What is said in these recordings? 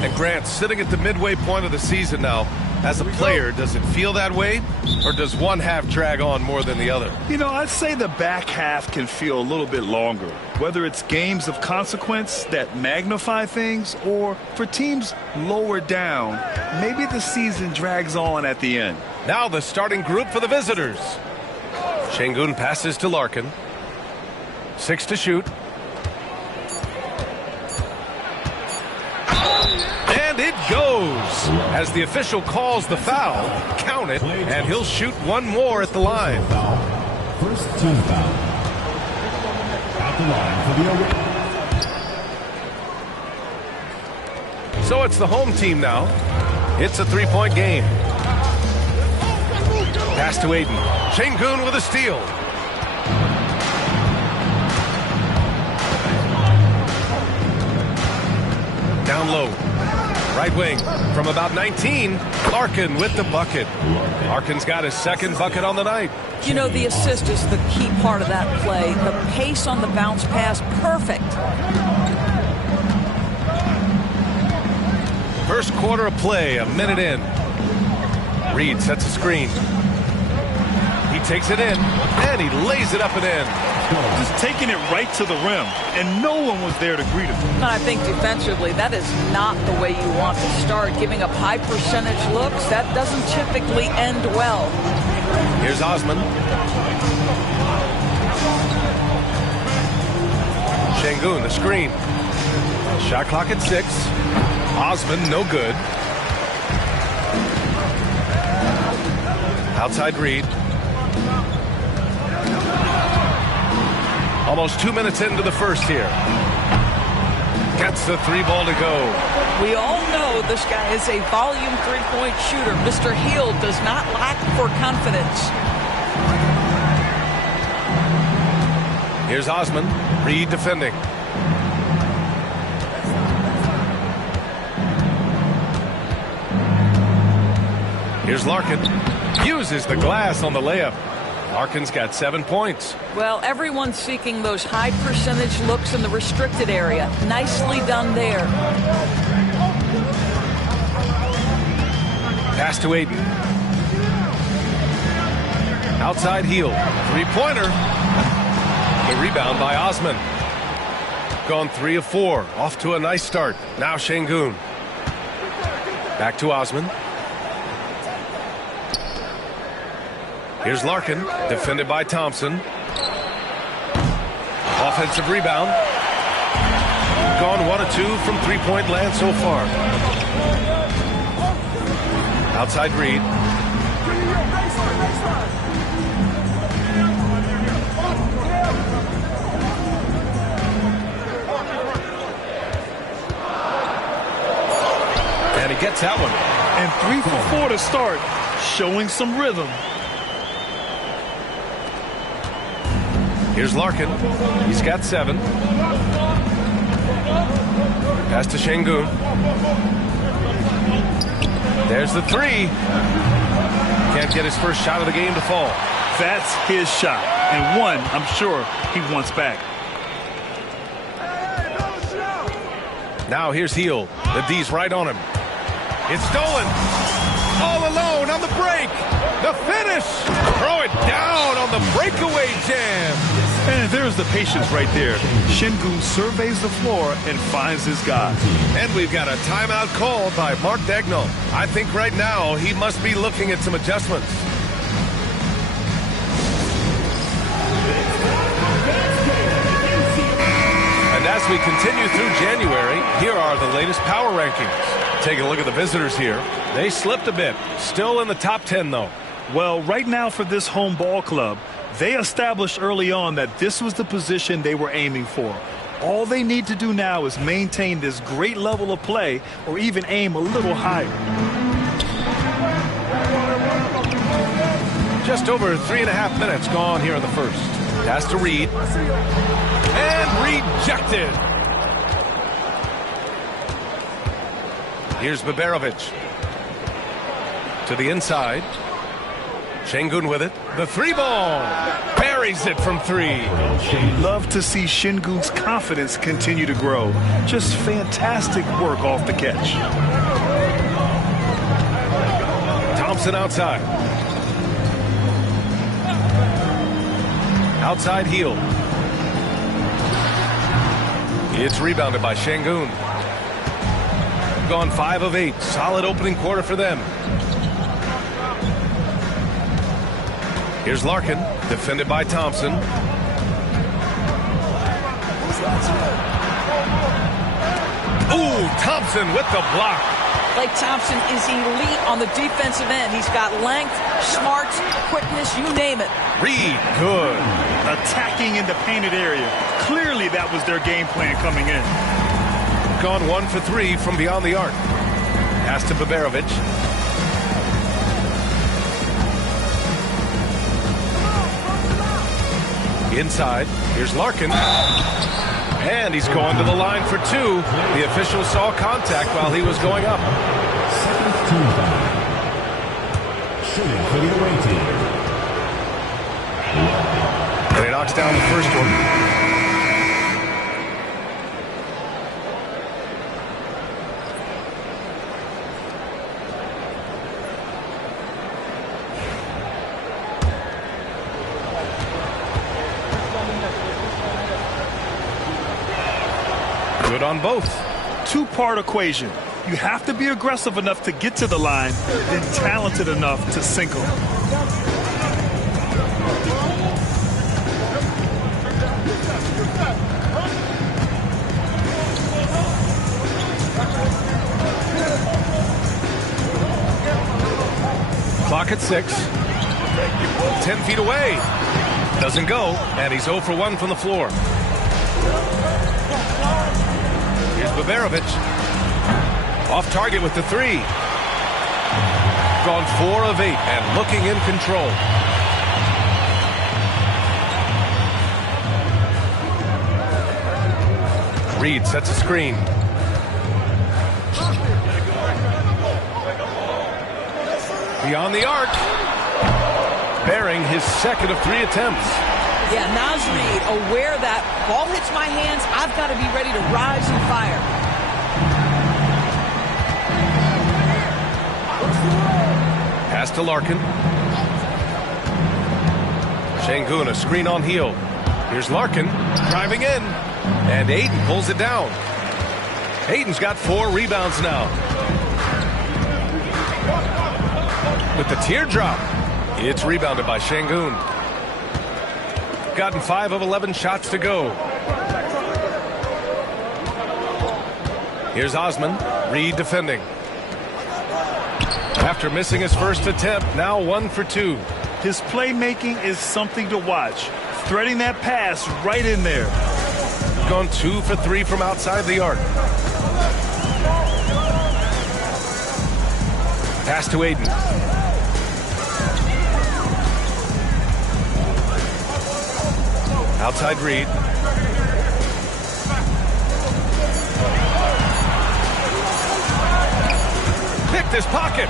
And Grant, sitting at the midway point of the season now, as a player, does it feel that way? Or does one half drag on more than the other? You know, I'd say the back half can feel a little bit longer. Whether it's games of consequence that magnify things, or for teams lower down, maybe the season drags on at the end. Now the starting group for the visitors. Sengun passes to Larkin. 6 to shoot. And it goes. As the official calls the foul, count it, and he'll shoot one more at the line. First team foul. At the line for the So it's the home team now. It's a 3-point game. Pass to Aiden. Sengun with a steal. Down low. Right wing from about 19. Larkin with the bucket. Larkin's got his second bucket on the night. You know, the assist is the key part of that play. The pace on the bounce pass, perfect. First quarter of play, a minute in. Reed sets a screen. He takes it in, and he lays it up and in. Just taking it right to the rim, and no one was there to greet him. And I think defensively, that is not the way you want to start. Giving up high percentage looks, that doesn't typically end well. Here's Osman. Sengun, the screen. Shot clock at 6. Osman, no good. Outside Reed. Almost 2 minutes into the first here. Gets the 3-ball to go. We all know this guy is a volume three-point shooter. Mr. Hield does not lack for confidence. Here's Osman. Reed defending. Here's Larkin. Uses the glass on the layup. Larkin's got 7 points. Well, everyone's seeking those high percentage looks in the restricted area. Nicely done there. Pass to Aiden. Outside Hield. 3-pointer. The rebound by Osman. Gone 3 of 4. Off to a nice start. Now Sengun. Back to Osman. Here's Larkin, defended by Thompson. Offensive rebound. Gone 1 of 2 from 3-point land so far. Outside Reed. And he gets that one. And 3 for 4 to start, showing some rhythm. Here's Larkin. He's got 7. Pass to Sengun. There's the 3. Can't get his first shot of the game to fall. That's his shot. And one, I'm sure, he wants back. Now here's Hield. The D's right on him. It's stolen. All alone on the break. The finish. Throw it down on the breakaway jam. And there's the patience right there. Sengun surveys the floor and finds his guy. And we've got a timeout called by Mark Daigneault. I think right now he must be looking at some adjustments. And as we continue through January, here are the latest power rankings. Take a look at the visitors here. They slipped a bit. Still in the top 10, though. Well, right now for this home ball club, they established early on that this was the position they were aiming for. All they need to do now is maintain this great level of play or even aim a little higher. Just over 3.5 minutes gone here in the first. Pass to Reed. And rejected. Here's Baberovic. To the inside. Şengün with it. The three ball. Buries it from three. Love to see Şengün's confidence continue to grow. Just fantastic work off the catch. Thompson outside. Outside heel. It's rebounded by Şengün. Gone 5 of 8. Solid opening quarter for them. Here's Larkin, defended by Thompson. Ooh, Thompson with the block. Klay Thompson is elite on the defensive end. He's got length, smarts, quickness, you name it. Reed, good. Attacking in the painted area. Clearly that was their game plan coming in. Gone 1 for 3 from beyond the arc. Pass to Bogdanović. Inside, here's Larkin. And he's going to the line for 2. The official saw contact while he was going up. Second team foul. Shooting for the away team. And he knocks down the first one. Good on both. Two-part equation. You have to be aggressive enough to get to the line, then talented enough to sink them. Clock at 6. 10 feet away. Doesn't go, and he's 0 for 1 from the floor. Here's Bogdanović. Off target with the 3. Gone 4 of 8 and looking in control. Reed sets a screen. Beyond the arc. Bearing his second of 3 attempts. Yeah, Naz Reid, aware that ball hits my hands, I've got to be ready to rise and fire. Pass to Larkin. Şengün, a screen on heel. Here's Larkin, driving in. And Ayton pulls it down. Ayton's got 4 rebounds now. With the teardrop. It's rebounded by Şengün. Gotten 5 of 11 shots to go. Here's Osman. Reed defending. After missing his first attempt, now 1 for 2. His playmaking is something to watch. Threading that pass right in there. Gone 2 for 3 from outside the arc. Pass to Ayton. Outside Reed. Picked his pocket.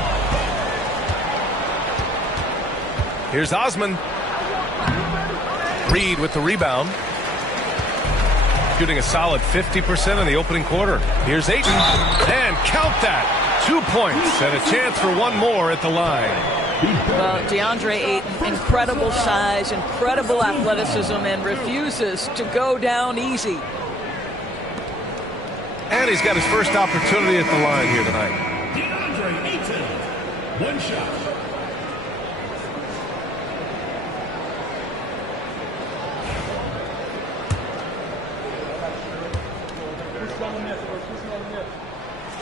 Here's Osman. Reed with the rebound. Shooting a solid 50% in the opening quarter. Here's Ayton. And count that. 2 points and a chance for 1 more at the line. Well, DeAndre Ayton, incredible size, incredible athleticism, and refuses to go down easy. And he's got his first opportunity at the line here tonight. DeAndre Ayton. 1 shot.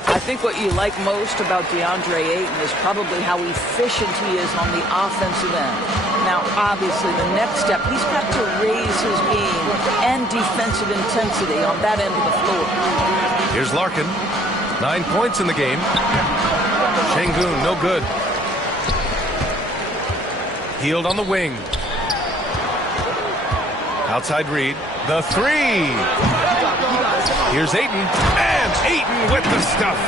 I think what you like most about DeAndre Ayton is probably how efficient he is on the offensive end. Now, obviously, the next step, he's got to raise his game and defensive intensity on that end of the floor. Here's Larkin. 9 points in the game. Şengün, no good. Healed on the wing. Outside Reed. The 3. Here's Ayton. And Ayton with the stuff.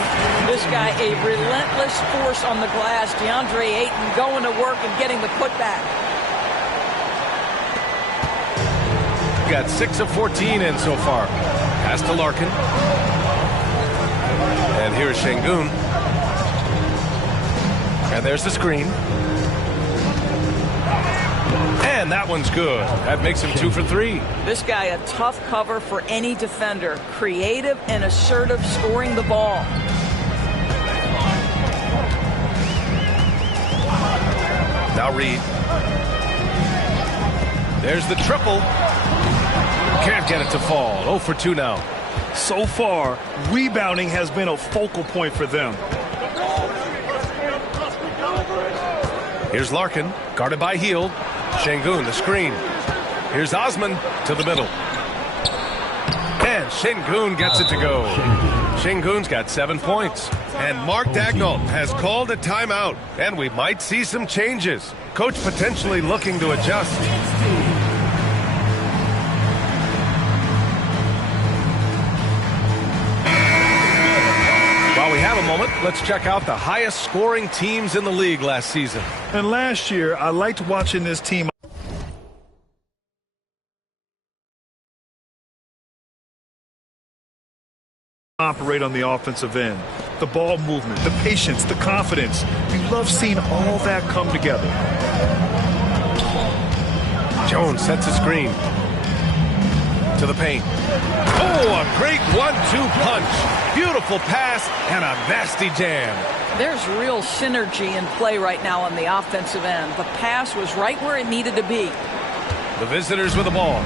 This guy, a relentless force on the glass. DeAndre Ayton going to work and getting the putback. Got 6 of 14 in so far. Pass to Larkin. And here's Şengün. And there's the screen. And that one's good. That makes him 2 for 3. This guy, a tough cover for any defender. Creative and assertive scoring the ball. Now Reed. There's the triple. Can't get it to fall. 0 for 2 now. So far, rebounding has been a focal point for them. Here's Larkin, guarded by Hield. Şengün, the screen. Here's Osman to the middle. And Şengün gets it to go. Şengün's got 7 points. And Mark Daigneault has called a timeout. And we might see some changes. Coach potentially looking to adjust. While we have a moment, let's check out the highest scoring teams in the league last season. And last year, I liked watching this team operate on the offensive end. The ball movement, the patience, the confidence. You love seeing all that come together. Jones sets a screen to the paint. Oh, a great 1-2 punch. Beautiful pass and a nasty jam. There's real synergy in play right now on the offensive end. The pass was right where it needed to be. The visitors with the ball.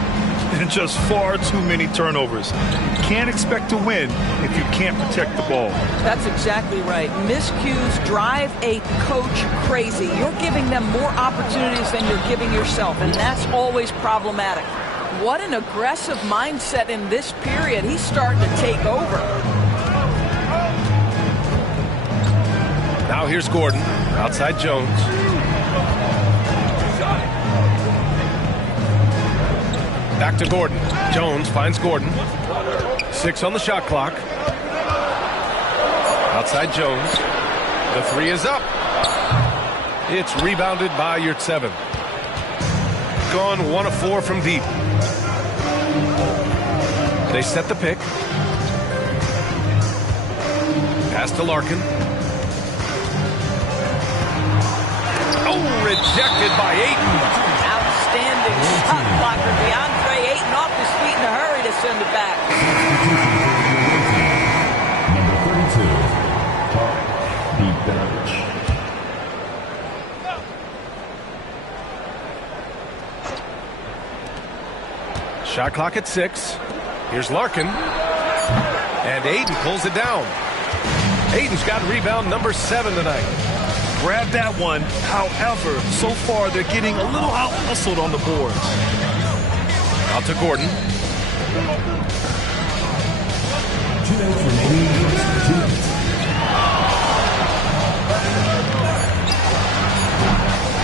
And just far too many turnovers. You can't expect to win if you can't protect the ball. That's exactly right. Miscues drive a coach crazy. You're giving them more opportunities than you're giving yourself, and that's always problematic. What an aggressive mindset in this period. He's starting to take over. Now here's Gordon, outside Jones. Back to Gordon. Jones finds Gordon. 6 on the shot clock. Outside Jones. The 3 is up. It's rebounded by Yurtseven. Gone 1 of 4 from deep. They set the pick. Pass to Larkin. Oh, rejected by Ayton. Outstanding shot blocker. DeAndre Ayton off his feet in a hurry to send it back. Number 32, Beveridge. Shot clock at 6. Here's Larkin. And Ayton pulls it down. Ayton's got rebound number 7 tonight. Grab that one. However, so far they're getting a little out-hustled on the boards. Out to Gordon. 2 minutes remaining. 2 minutes.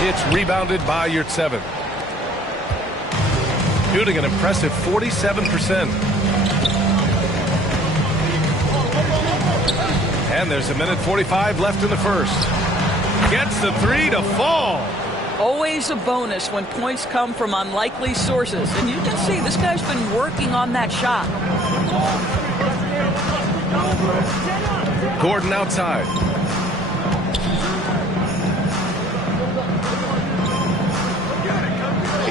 It's rebounded by Yurtseven. Shooting an impressive 47%. And there's 1:45 left in the first. Gets the 3 to fall. Always a bonus when points come from unlikely sources. And you can see this guy's been working on that shot. Gordon outside.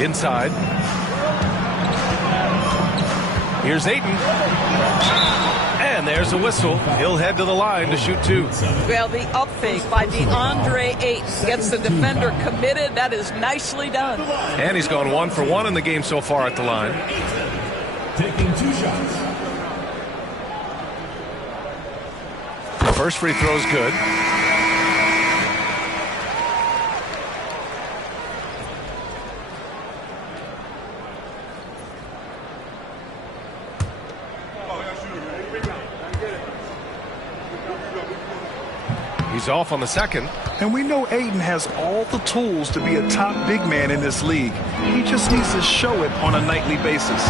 Inside. Here's Ayton. And there's a whistle. He'll head to the line to shoot 2. Well, the up fake by DeAndre Ayton gets the defender committed. That is nicely done. And he's gone 1 for 1 in the game so far at the line. Taking 2 shots. The first free throw is good. He's off on the second. And we know Ayton has all the tools to be a top big man in this league. He just needs to show it on a nightly basis.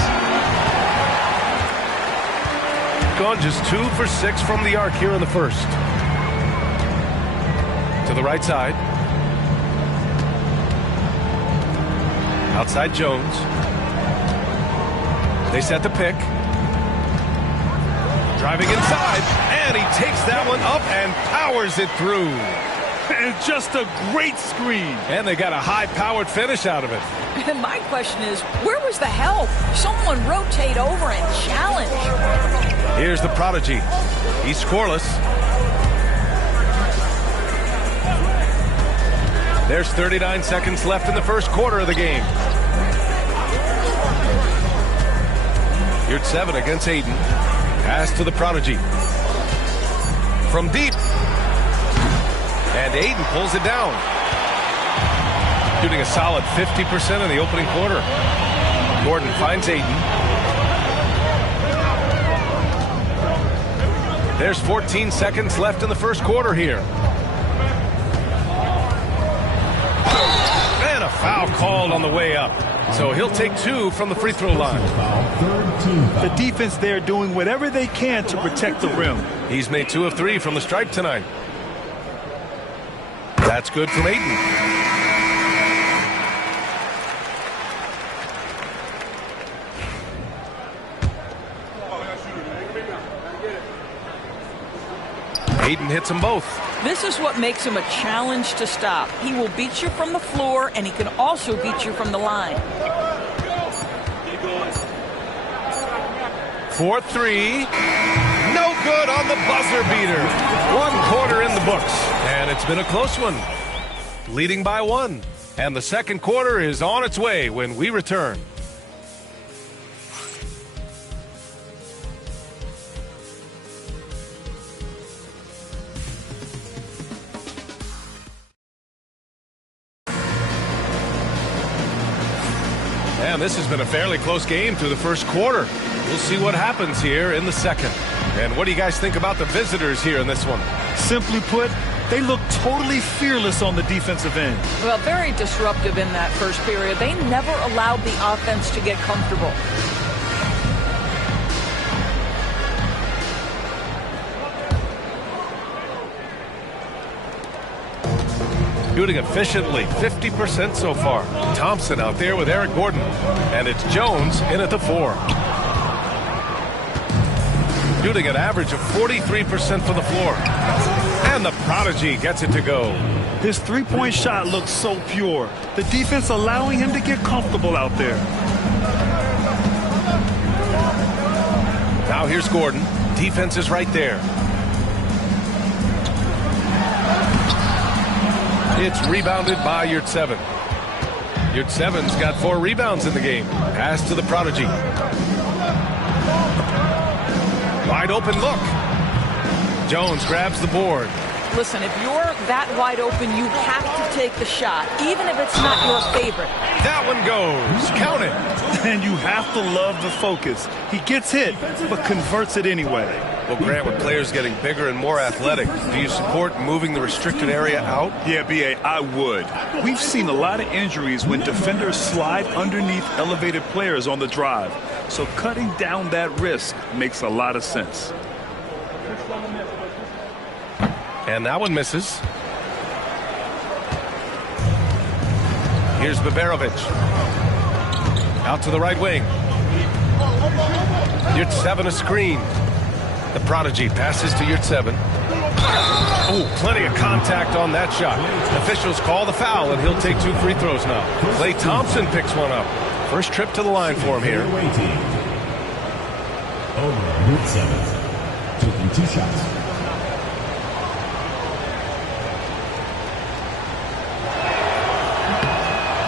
gone just 2 for 6 from the arc here in the first. To the right side. Outside Jones. They set the pick. Driving inside, and he takes that one up and powers it through. And just a great screen. And they got a high-powered finish out of it. And my question is, where was the help? Someone rotate over and challenge. Here's the prodigy. He's scoreless. There's 39 seconds left in the first quarter of the game. Yurt 7 against Ayton. Pass to the prodigy. From deep. And Ayton pulls it down. Shooting a solid 50% in the opening quarter. Gordon finds Ayton. There's 14 seconds left in the first quarter here. And a foul called on the way up. So he'll take 2 from the free throw line. The defense there doing whatever they can to protect the rim. He's made 2 of 3 from the stripe tonight. That's good from Ayton. Ayton hits them both. This is what makes him a challenge to stop. He will beat you from the floor, and he can also beat you from the line. 4-3. No good on the buzzer beater. 1 quarter in the books, and it's been a close one. Leading by 1. And the second quarter is on its way when we return. And this has been a fairly close game through the first quarter. We'll see what happens here in the second. And what do you guys think about the visitors here in this one? Simply put, they look totally fearless on the defensive end. Well, very disruptive in that first period. They never allowed the offense to get comfortable. Shooting efficiently, 50% so far. Thompson out there with Eric Gordon. And it's Jones in at the 4. Shooting an average of 43% from the floor. And the prodigy gets it to go. His three-point shot looks so pure. The defense allowing him to get comfortable out there. Now here's Gordon. Defense is right there. It's rebounded by Yurt 7. Yurt 7's got 4 rebounds in the game. Pass to the prodigy. Wide open look. Jones grabs the board. Listen, if you're that wide open, you have to take the shot, even if it's not your favorite. That one goes. Count it. And you have to love the focus. He gets hit, but converts it anyway. Well, Grant, with players getting bigger and more athletic, do you support moving the restricted area out? Yeah, B.A., I would. We've seen a lot of injuries when defenders slide underneath elevated players on the drive. So cutting down that risk makes a lot of sense. And that one misses. Here's Baberovic. Out to the right wing. Yurt 7 a screen. The prodigy passes to Yurt 7. Oh, plenty of contact on that shot. Officials call the foul, and he'll take 2 free throws now. Klay Thompson picks one up. First trip to the line for him here. Over Yurt 7. Taking 2 shots.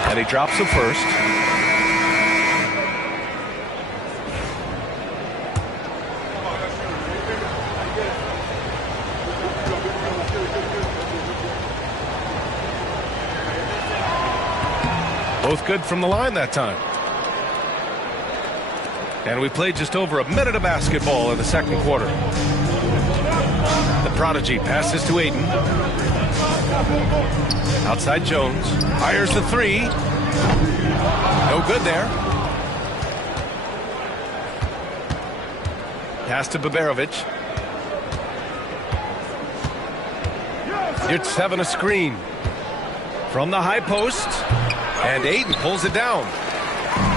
And he drops the first. Both good from the line that time. And we played just over a minute of basketball in the second quarter. The prodigy passes to Ayton. Outside Jones. Fires the 3. No good there. Pass to Baberovic. Yurtseven a screen. From the high post. And Ayton pulls it down.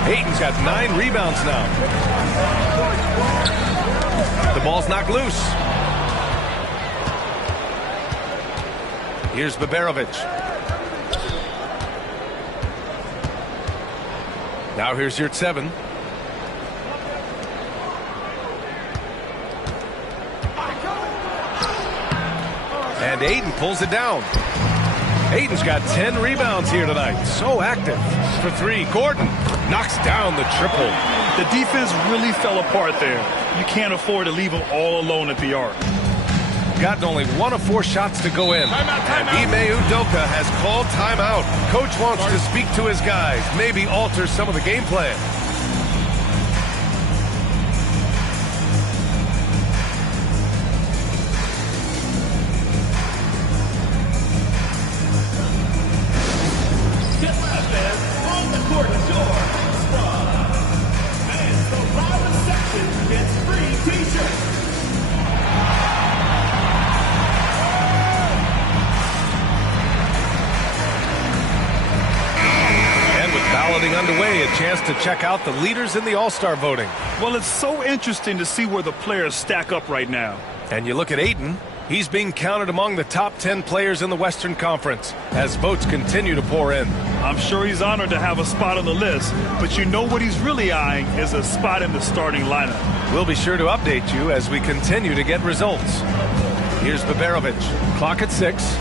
Ayton's got 9 rebounds now. The ball's knocked loose. Here's Baberovic. Now here's Yurtseven. And Ayton pulls it down. Ayton's got 10 rebounds here tonight. So active. For 3, Gordon knocks down the triple. The defense really fell apart there. You can't afford to leave them all alone at the arc. Gotten only 1 of 4 shots to go in. And Ime Udoka has called timeout. Coach wants to speak to his guys, maybe alter some of the game plan. Underway, a chance to check out the leaders in the All-Star voting. Well, it's so interesting to see where the players stack up right now. And you look at Ayton, he's being counted among the top 10 players in the Western Conference as votes continue to pour in. I'm sure he's honored to have a spot on the list, but you know what he's really eyeing is a spot in the starting lineup. We'll be sure to update you as we continue to get results. Here's Baberovic. Clock at 6.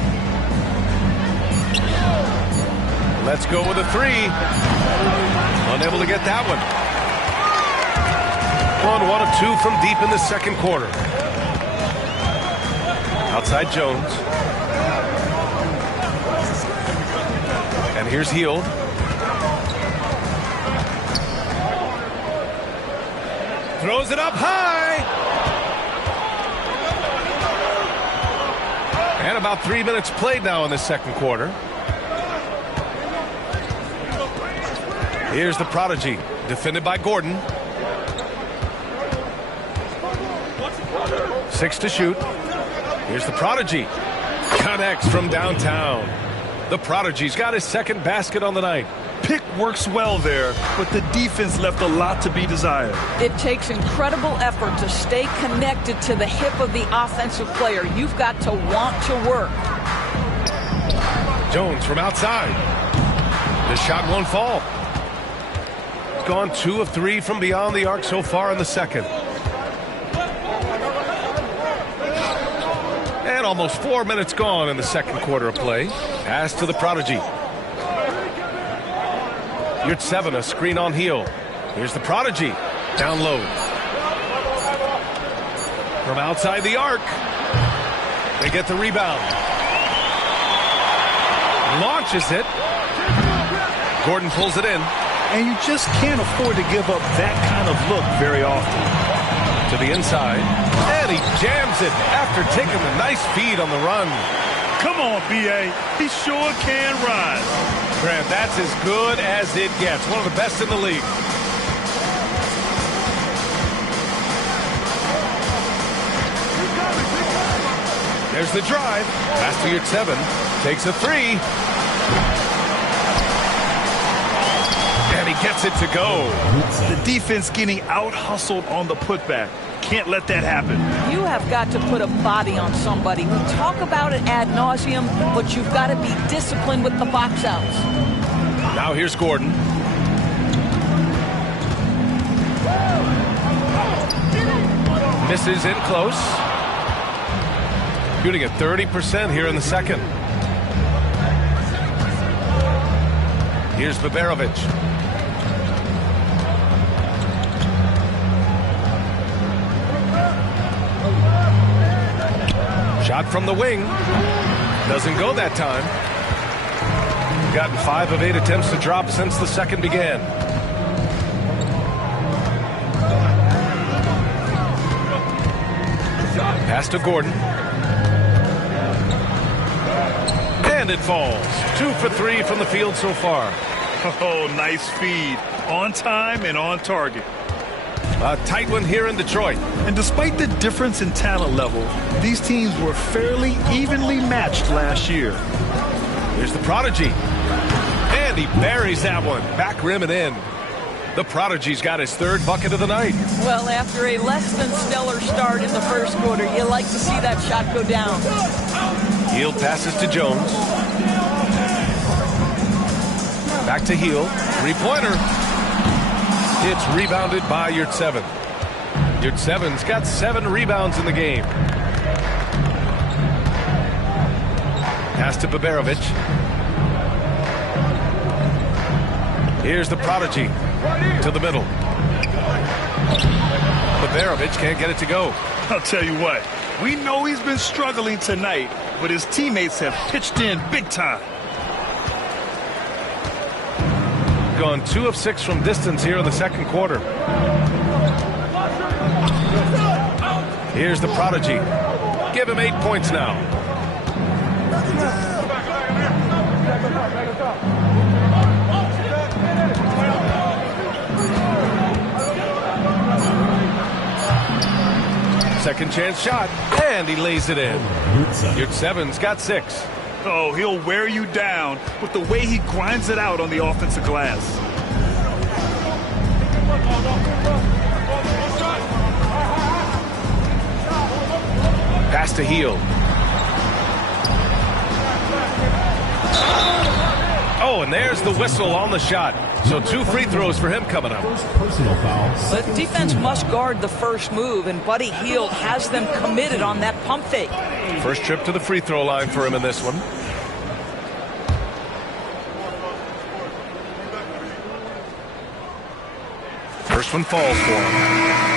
Let's go with a 3. Unable to get that one. On 1 of 2 from deep in the second quarter. Outside Jones. And here's Hield. Throws it up high. And about 3 minutes played now in the second quarter. Here's the prodigy, defended by Gordon. 6 to shoot. Here's the prodigy. Connects from downtown. The prodigy's got his second basket on the night. Pick works well there, but the defense left a lot to be desired. It takes incredible effort to stay connected to the hip of the offensive player. You've got to want to work. Jones from outside. The shot won't fall. Gone 2 of 3 from beyond the arc so far in the second. And almost 4 minutes gone in the second quarter of play. Pass to the prodigy. Yurtseven, a screen on Hield. Here's the prodigy. Down low. From outside the arc. They get the rebound. Launches it. Gordon pulls it in. And you just can't afford to give up that kind of look very often. To the inside. And he jams it after taking a nice feed on the run. Come on, B.A. He sure can rise. Grant, that's as good as it gets. One of the best in the league. There's the drive. Pass to Yurtseven. Takes a 3. And he gets it to go. The defense getting out-hustled on the putback. Can't let that happen. You have got to put a body on somebody. We talk about it ad nauseum, but you've got to be disciplined with the box outs. Now here's Gordon. Misses in close. Shooting at 30% here in the second. Here's Baberovic. Shot from the wing. Doesn't go that time. Gotten 5 of 8 attempts to drop since the second began. Pass to Gordon. And it falls. 2 for 3 from the field so far. Oh, nice feed. On time and on target. A tight one here in Detroit. And despite the difference in talent level, these teams were fairly evenly matched last year. Here's the Prodigy. And he buries that one. Back rim and in. The Prodigy's got his third bucket of the night. Well, after a less than stellar start in the first quarter, you like to see that shot go down. Hield passes to Jones. Back to Hield. Three-pointer. It's rebounded by Yurtseven. Yurtseven's got 7 rebounds in the game. Pass to Baberovic. Here's the Prodigy to the middle. Baberovic can't get it to go. I'll tell you what, we know he's been struggling tonight, but his teammates have pitched in big time. Gone 2 of 6 from distance here in the second quarter. Here's the Prodigy. Give him 8 points now. Second chance shot, and he lays it in. Yurtseven's got 6. Oh, he'll wear you down with the way he grinds it out on the offensive glass. Pass to Hield. Oh, and there's the whistle on the shot. So 2 free throws for him coming up. Personal foul. But defense must guard the first move, and Buddy Hield has them committed on that pump fake. First trip to the free throw line for him in this one. First one falls for him.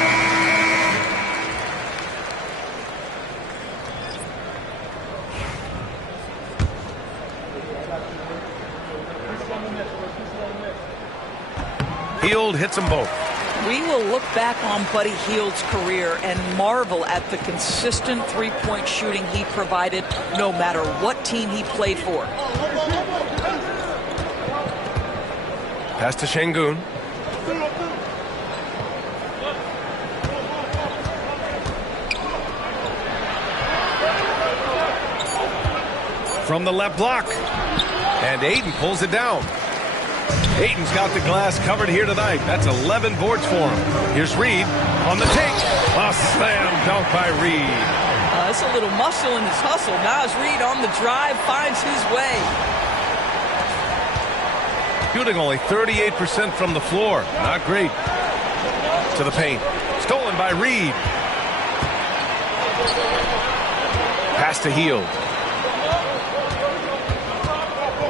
Hield hits them both. We will look back on Buddy Hield's career and marvel at the consistent three-point shooting he provided no matter what team he played for. Pass to Şengün. From the left block. And Ayton pulls it down. Ayton's got the glass covered here tonight. That's 11 boards for him. Here's Reed on the take. A slam dunk by Reed. That's a little muscle in his hustle. Naz Reid on the drive finds his way. Shooting only 38% from the floor. Not great. To the paint. Stolen by Reed. Pass to Hield.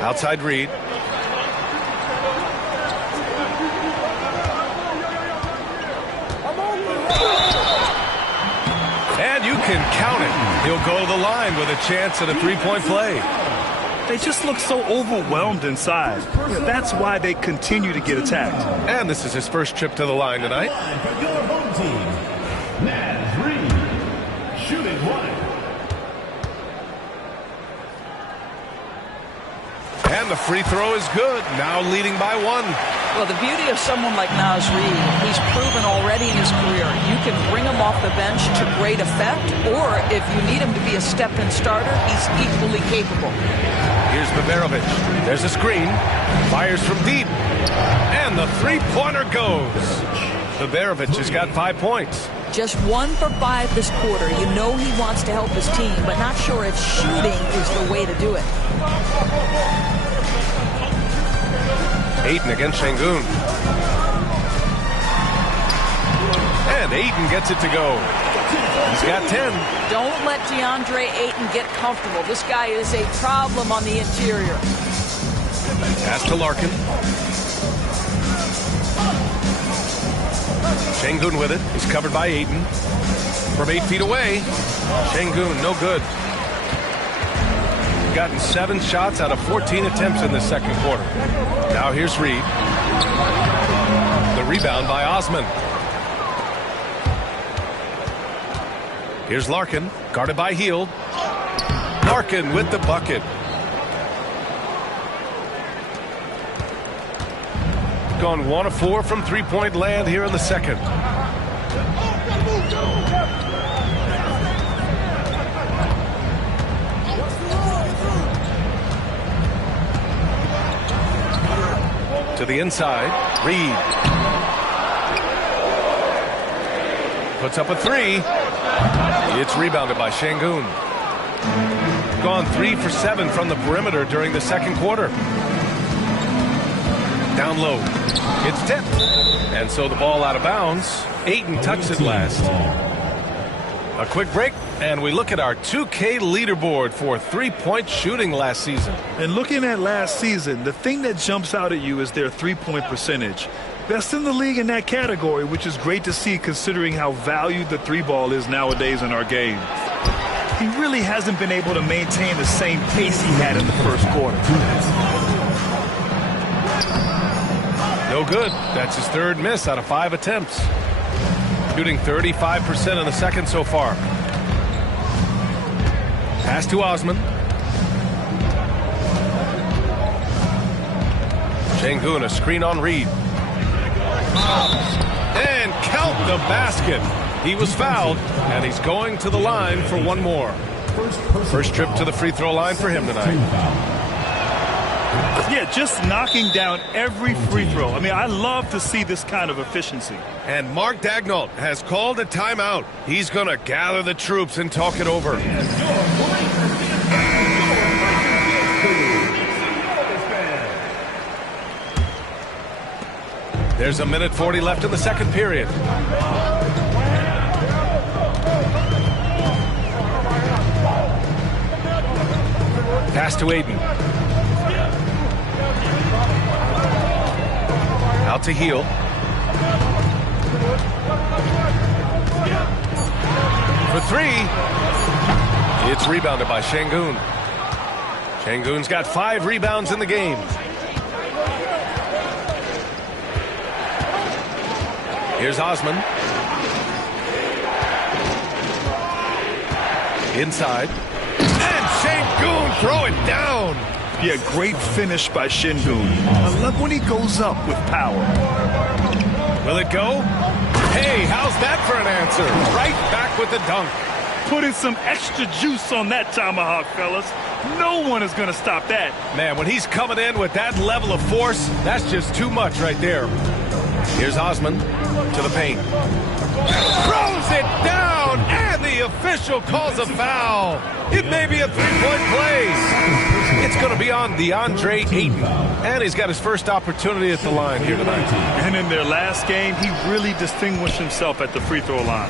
Outside Reed. And you can count it. He'll go to the line with a chance at a three-point play. They just look so overwhelmed inside. That's why they continue to get attacked. And this is his first trip to the line tonight. For your home team, Naz Reid, shooting 1. And the free throw is good. Now leading by 1. Well, the beauty of someone like Naz Reid, he's proven already in his career, you can bring him off the bench to great effect, or if you need him to be a step-in starter, he's equally capable. Here's Baberovic. There's a screen. Fires from deep. And the three-pointer goes. Baberovic has got 5 points. Just 1 for 5 this quarter. You know he wants to help his team, but not sure if shooting is the way to do it. Ayton against Şengün. And Ayton gets it to go. He's got 10. Don't let DeAndre Ayton get comfortable. This guy is a problem on the interior. Pass to Larkin. Şengün with it. He's covered by Ayton. From 8 feet away. Şengün, no good. Gotten 7 shots out of 14 attempts in the second quarter. Now here's Reed. The rebound by Osman. Here's Larkin, guarded by Hield. Larkin with the bucket. Gone 1 of 4 from three-point land here in the second. To the inside. Reed. Puts up a three. It's rebounded by Şengün. Gone 3 for 7 from the perimeter during the second quarter. Down low. It's tipped. And so the ball out of bounds. Ayton touched it last. A quick break, and we look at our 2K leaderboard for three-point shooting last season. And looking at last season, the thing that jumps out at you is their three-point percentage. Best in the league in that category, which is great to see considering how valued the three ball is nowadays in our game. He really hasn't been able to maintain the same pace he had in the first quarter. No good. That's his third miss out of 5 attempts. Shooting 35% in the second so far. Pass to Osman. Şengün, a screen on Reed. And count the basket. He was fouled, and he's going to the line for one more. First trip to the free throw line for him tonight. Yeah, just knocking down every free throw. I mean, I love to see this kind of efficiency. And Mark Daigneault has called a timeout. He's going to gather the troops and talk it over. There's a minute 40 left in the second period. Pass to Ayton. Out to Hield. For three. It's rebounded by Şengün. Şengün's got 5 rebounds in the game. Here's Osman. Inside. And Şengün throw it down. Yeah, great finish by Şengün. I love when he goes up with power. Will it go? Hey, how's that for an answer? Right back with the dunk. Putting some extra juice on that tomahawk, fellas. No one is going to stop that. Man, when he's coming in with that level of force, that's just too much right there. Here's Osman to the paint. Throws it down, and the official calls a foul. It may be a three-point play. It's going to be on DeAndre Ayton, and he's got his first opportunity at the line here tonight. And in their last game, he really distinguished himself at the free throw line.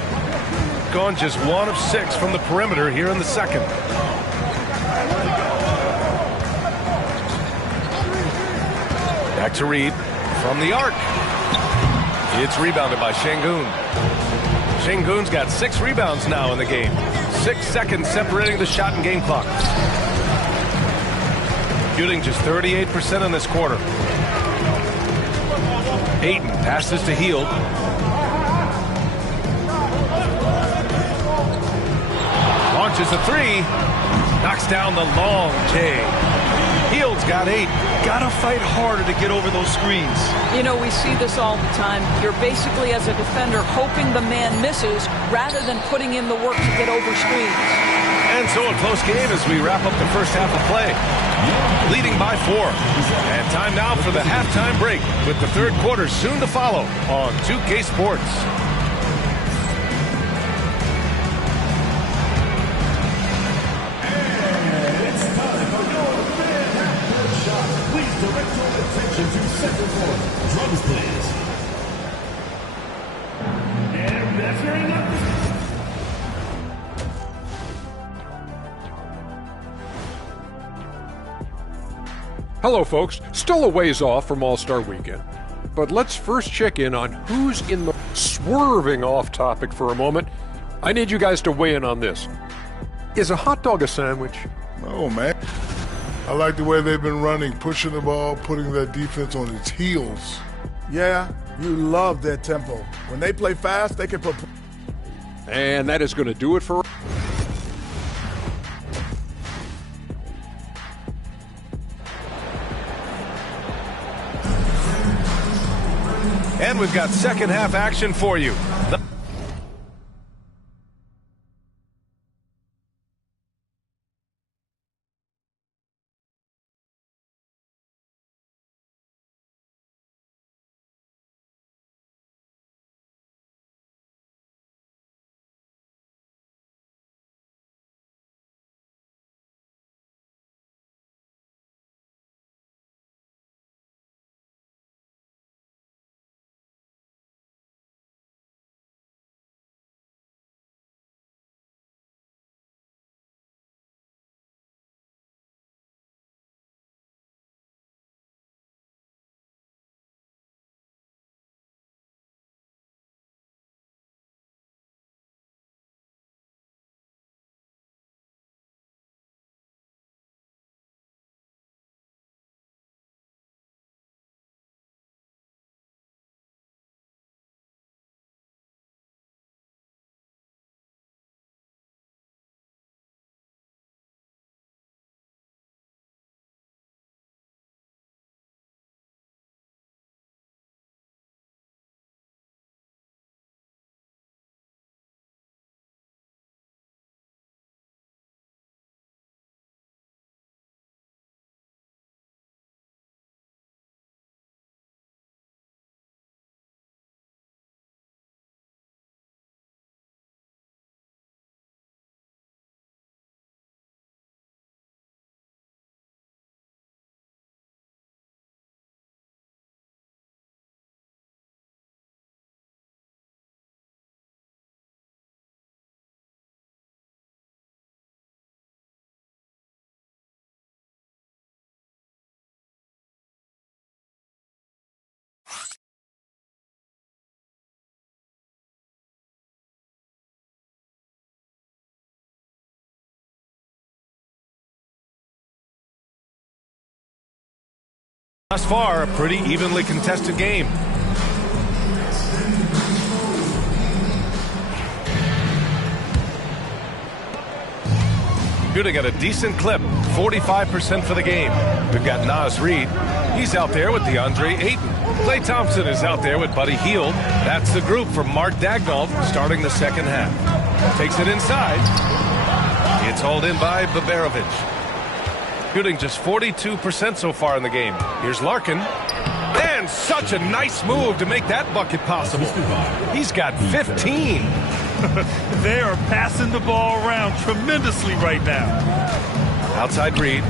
Gone just 1 of 6 from the perimeter here in the second. Back to Reed from the arc. It's rebounded by Şengün. Şengün's got 6 rebounds now in the game. 6 seconds separating the shot and game clock. Shooting just 38% in this quarter. Ayton passes to Hield. Launches a 3. Knocks down the long J. Hield's got 8. Gotta fight harder to get over those screens. You know, we see this all the time. You're basically, as a defender, hoping the man misses rather than putting in the work to get over screens. And so a close game as we wrap up the first half of play. Leading by 4. And time now for the halftime break with the third quarter soon to follow on 2K Sports. Drums, please. And that's very enough. Hello, folks. Still a ways off from All-Star Weekend, but let's first check in on who's in the swerving off topic for a moment. I need you guys to weigh in on this. Is a hot dog a sandwich? No, man. I like the way they've been running, pushing the ball, putting that defense on its heels. Yeah, you love their tempo. When they play fast, they can put... And that is going to do it for... And we've got second half action for you. Thus far, a pretty evenly contested game. Shooting at a decent clip, 45% for the game. We've got Naz Reid. He's out there with DeAndre Ayton. Klay Thompson is out there with Buddy Hield. That's the group for Mark Daigneault starting the second half. Takes it inside. It's hauled in by Baberovic. Shooting just 42% so far in the game. Here's Larkin. And such a nice move to make that bucket possible. He's got 15. They are passing the ball around tremendously right now. Outside Reid.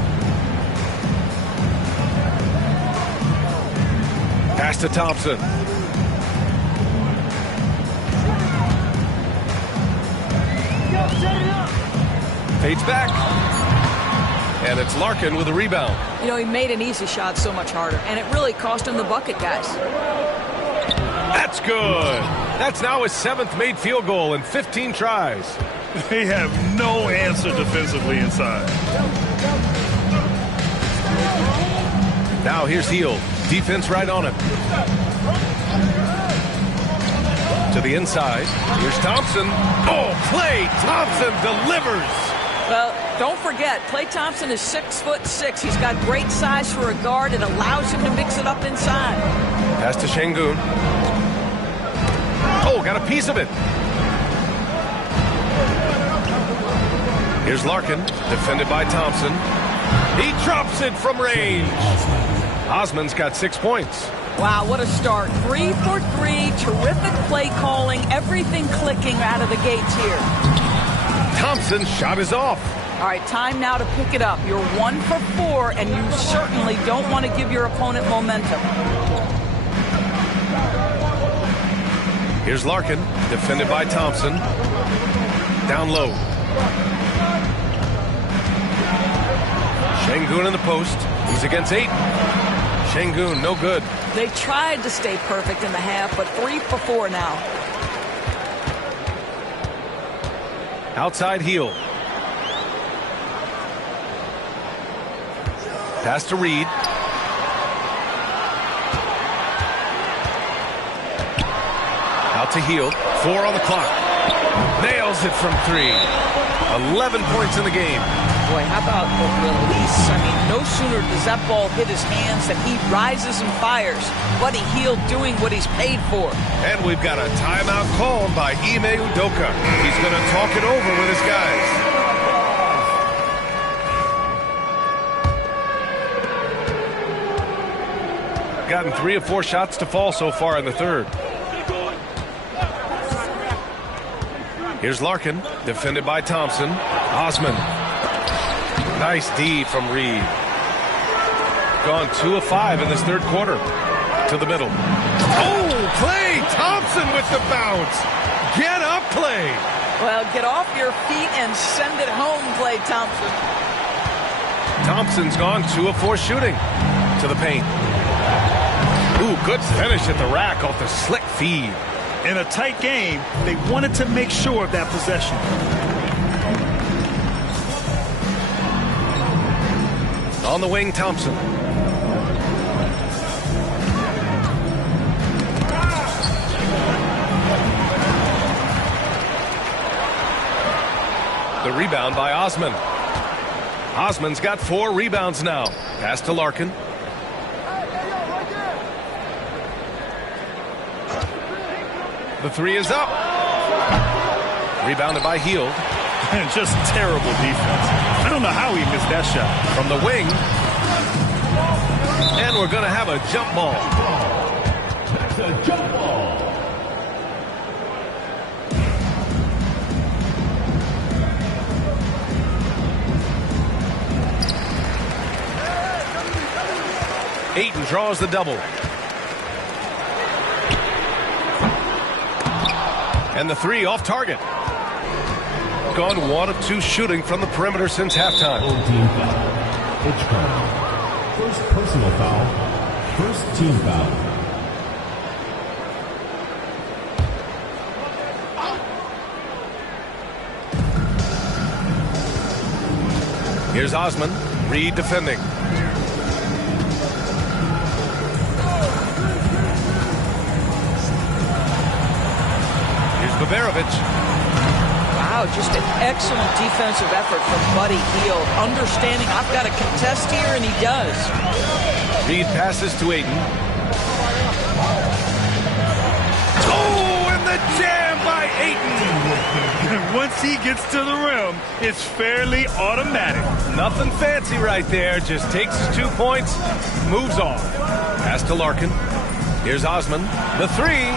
Pass to Thompson. Fades back. And it's Larkin with a rebound. You know, he made an easy shot so much harder, and it really cost him the bucket, guys. That's good. That's now his 7th made field goal in 15 tries. They have no answer defensively inside. Now here's Hield. Defense right on him. To the inside. Here's Thompson. Oh, Klay Thompson delivers. Well, don't forget, Klay Thompson is 6'6". He's got great size for a guard. It allows him to mix it up inside. Pass to Şengün. Oh, got a piece of it. Here's Larkin, defended by Thompson. He drops it from range. Osman's got 6 points. Wow, what a start. 3 for 3, terrific play calling, everything clicking out of the gates here. Thompson's shot is off. All right, time now to pick it up. You're 1 for 4, and you certainly don't want to give your opponent momentum. Here's Larkin, defended by Thompson. Down low. Şengün in the post. He's against Ayton. Şengün, no good. They tried to stay perfect in the half, but 3 for 4 now. Outside Hield. Pass to Reid. Out to Hield. 4 on the clock. Nails it from 3. 11 points in the game. Boy, how about the release? I mean, no sooner does that ball hit his hands than he rises and fires. Buddy Hield doing what he's paid for. And we've got a timeout called by Ime Udoka. He's going to talk it over with his guys. Gotten 3 or 4 shots to fall so far in the third. Here's Larkin, defended by Thompson. Osman. Nice D from Reid. Gone 2 of 5 in this third quarter. To the middle. Oh, Klay Thompson with the bounce. Get up, Klay. Well, get off your feet and send it home, Klay Thompson. Thompson's gone 2 of 4 shooting. To the paint. Ooh, good finish at the rack off the slick feed. In a tight game, they wanted to make sure of that possession. On the wing, Thompson. The rebound by Osman. Osman's got 4 rebounds now. Pass to Larkin. The 3 is up. Rebounded by Hield. And just terrible defense. I don't know how he missed that shot. From the wing. And we're going to have a jump ball. That's a jump ball. Ayton draws the double. And the 3 off target. Gone 1 of 2 shooting from the perimeter since halftime. Team foul. Hitchcock. First personal foul. First team foul. Here's Osman. Reid defending. Baberovic. Wow, just an excellent defensive effort from Buddy Hield. Understanding I've got to contest here, and he does. Reed passes to Ayton. Oh, and the jam by Ayton. Once he gets to the rim, it's fairly automatic. Nothing fancy right there. Just takes his 2 points, moves on. Pass to Larkin. Here's Osman. The three.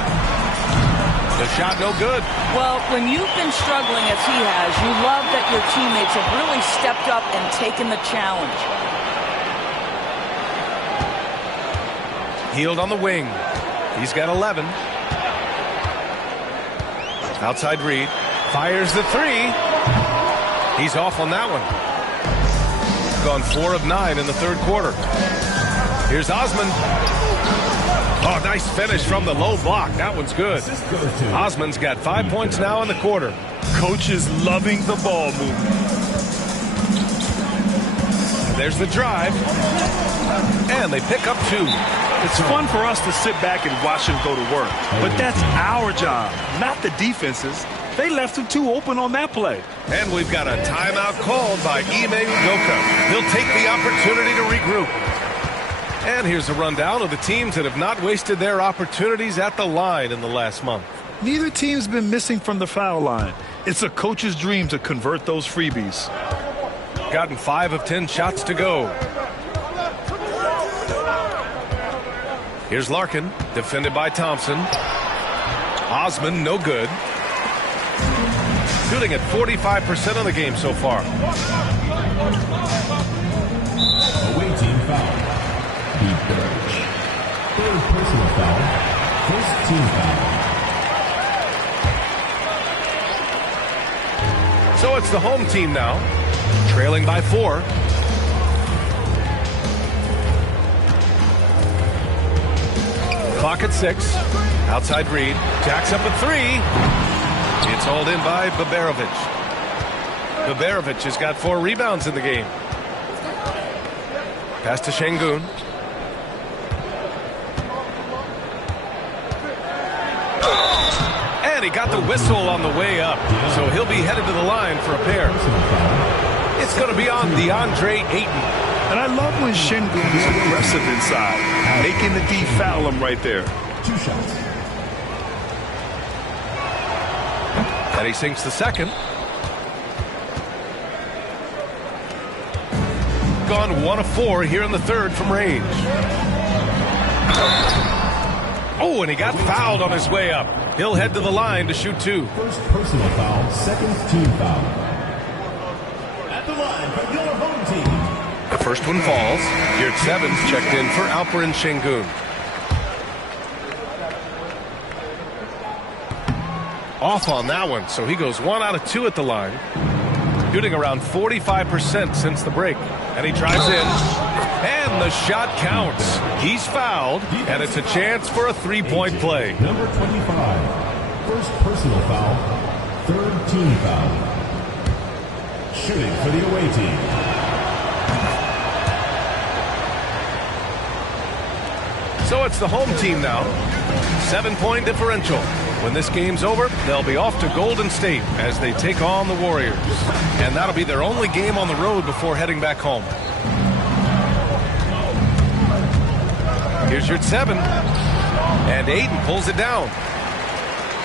The shot no good. Well, when you've been struggling as he has, you love that your teammates have really stepped up and taken the challenge. Hield on the wing. He's got 11. Outside Reed. Fires the three. He's off on that one. Gone 4 of 9 in the third quarter. Here's Osman. Oh, nice finish from the low block. That one's good. Osman's got 5 points now in the quarter. Coach is loving the ball movement. There's the drive. And they pick up 2. It's fun for us to sit back and watch him go to work. But that's our job, not the defense's. They left him too open on that play. And we've got a timeout called by Ime Udoka. He'll take the opportunity to regroup. And here's a rundown of the teams that have not wasted their opportunities at the line in the last month. Neither team's been missing from the foul line. It's a coach's dream to convert those freebies. Gotten 5 of 10 shots to go. Here's Larkin, defended by Thompson. Osman, no good. Shooting at 45% of the game so far. Away team foul. Pete Birch. Third personal foul. First team foul. So it's the home team now, trailing by 4. Clock at 6. Outside Reed. Jacks up a 3. It's hauled in by Baberovic. Baberovic has got 4 rebounds in the game. Pass to Şengün. And he got the whistle on the way up, so he'll be headed to the line for a pair. It's going to be on DeAndre Ayton. And I love when Şengün is aggressive inside, making the D foul him right there. 2 shots. And he sinks the second. Gone 1 of 4 here in the third from range. Oh, and he got fouled on his way up. He'll head to the line to shoot 2. First personal foul, second team foul. At the line for your home team. The first one falls. Geert Sevens checked in for Alperen Şengün. Off on that one, so he goes 1 out of 2 at the line. Shooting around 45% since the break. And he drives in. And the shot counts. He's fouled, and it's a chance for a 3-point play. Number 25. First personal foul, third team foul. Shooting for the away team. So it's the home team now. 7-point differential. When this game's over, they'll be off to Golden State as they take on the Warriors. And that'll be their only game on the road before heading back home. Here's your 7. And Ayton pulls it down.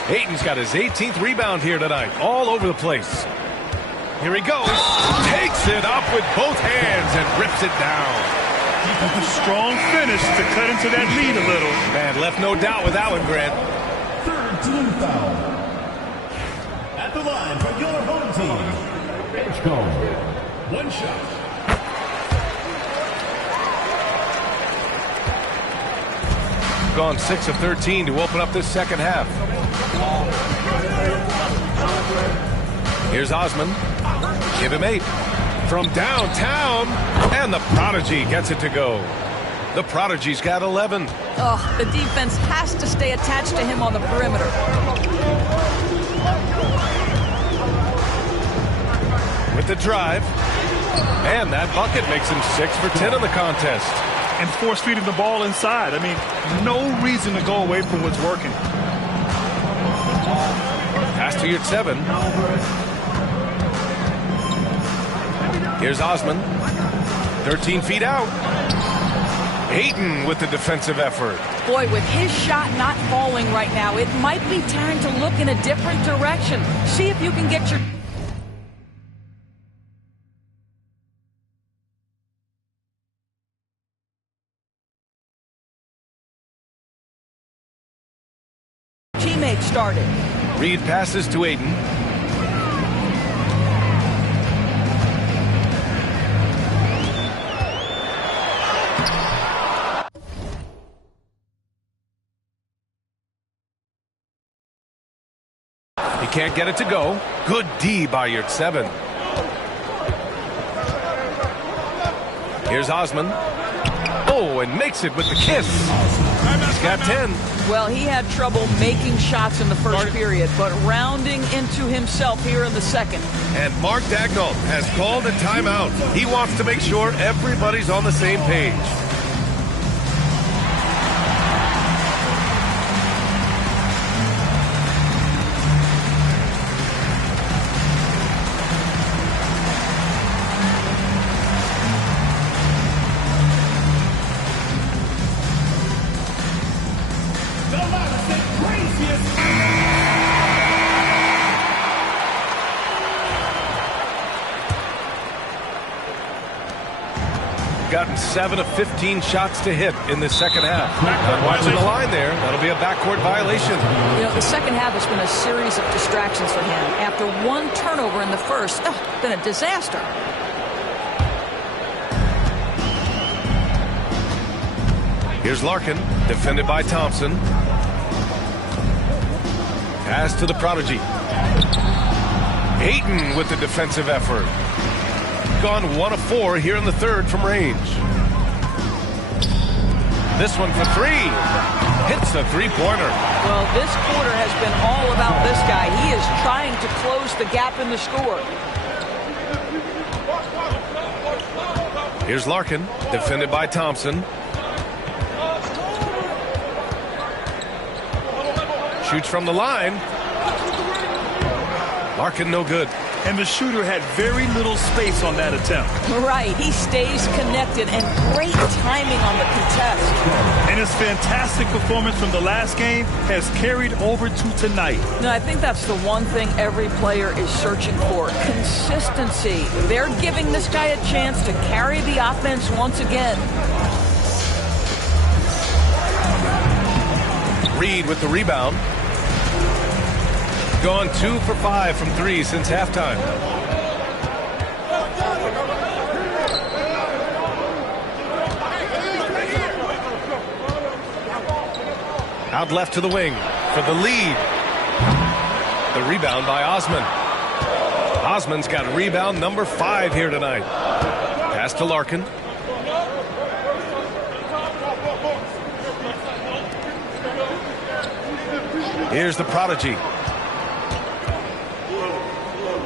Ayton's got his 18th rebound here tonight, all over the place. Here he goes. Takes it up with both hands and rips it down. A strong finish to cut into that lead a little. Man, left no doubt with that one, Grant. Third team foul. At the line for your home team. Edgecombe. 1 shot. Gone 6 of 13 to open up this second half. Here's Osman. Give him 8. From downtown, and the Prodigy gets it to go. The Prodigy's got 11. Oh, the defense has to stay attached to him on the perimeter. With the drive. And that bucket makes him 6 for 10 in the contest. And force-feeding the ball inside. I mean, no reason to go away from what's working. to your 7. Here's Osman. 13 feet out. Ayton with the defensive effort. Boy, with his shot not falling right now, it might be time to look in a different direction. See if you can get your teammates started. Reed passes to Ayton. He can't get it to go. Good D by your 7. Here's Osman. Oh, and makes it with the kiss. He's got 10. Well, he had trouble making shots in the first period, but rounding into himself here in the second. And Mark Daigneault has called a timeout. He wants to make sure everybody's on the same page. Gotten 7 of 15 shots to hit in the second half. But watching the line there, that'll be a backcourt violation. You know, the second half has been a series of distractions for him. After one turnover in the first, been a disaster. Here's Larkin, defended by Thompson. Pass to the prodigy. Ayton with the defensive effort. Gone 1 of 4 here in the third from range. This one for 3. Hits the three-pointer. Well, this quarter has been all about this guy. He is trying to close the gap in the score. Here's Larkin, defended by Thompson. Shoots from the line. Larkin no good. And the shooter had very little space on that attempt. Right, he stays connected and great timing on the contest. And his fantastic performance from the last game has carried over to tonight. No, I think that's the one thing every player is searching for, consistency. They're giving this guy a chance to carry the offense once again. Reed with the rebound. Gone 2 for 5 from 3 since halftime. Out left to the wing for the lead. The rebound by Osman. Osman's got rebound number 5 here tonight. Pass to Larkin. Here's the prodigy.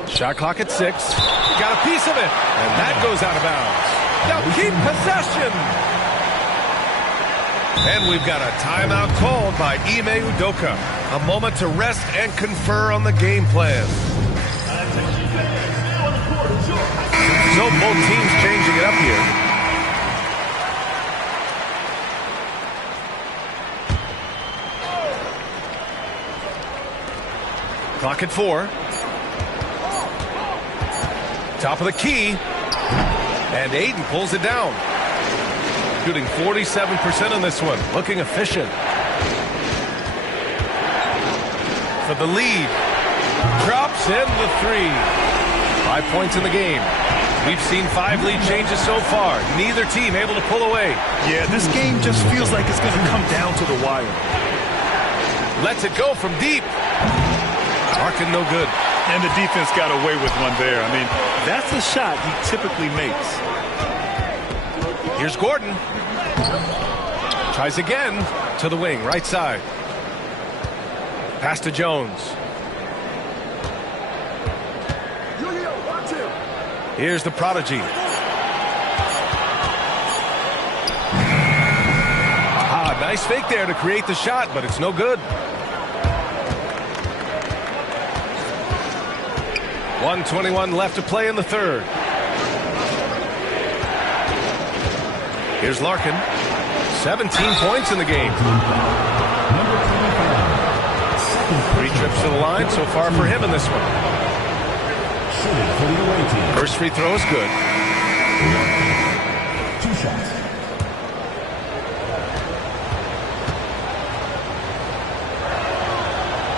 Shot clock at 6. Got a piece of it. And that goes out of bounds. Now keep possession. And we've got a timeout called by Ime Udoka. A moment to rest and confer on the game plan. So both teams changing it up here. Clock at 4. Top of the key. And Ayton pulls it down. Shooting 47% on this one. Looking efficient. For the lead. Drops in the 3. 5 points in the game. We've seen 5 lead changes so far. Neither team able to pull away. Yeah, this game just feels like it's going to come down to the wire. Lets it go from deep. Larkin no good. And the defense got away with one there. I mean, that's a shot he typically makes. Here's Gordon. Tries again to the wing, right side. Pass to Jones. Here's the prodigy. Nice fake there to create the shot, but it's no good. 1:21 left to play in the third. Here's Larkin. 17 points in the game. 3 trips to the line so far for him in this one. First free throw is good. 2 shots.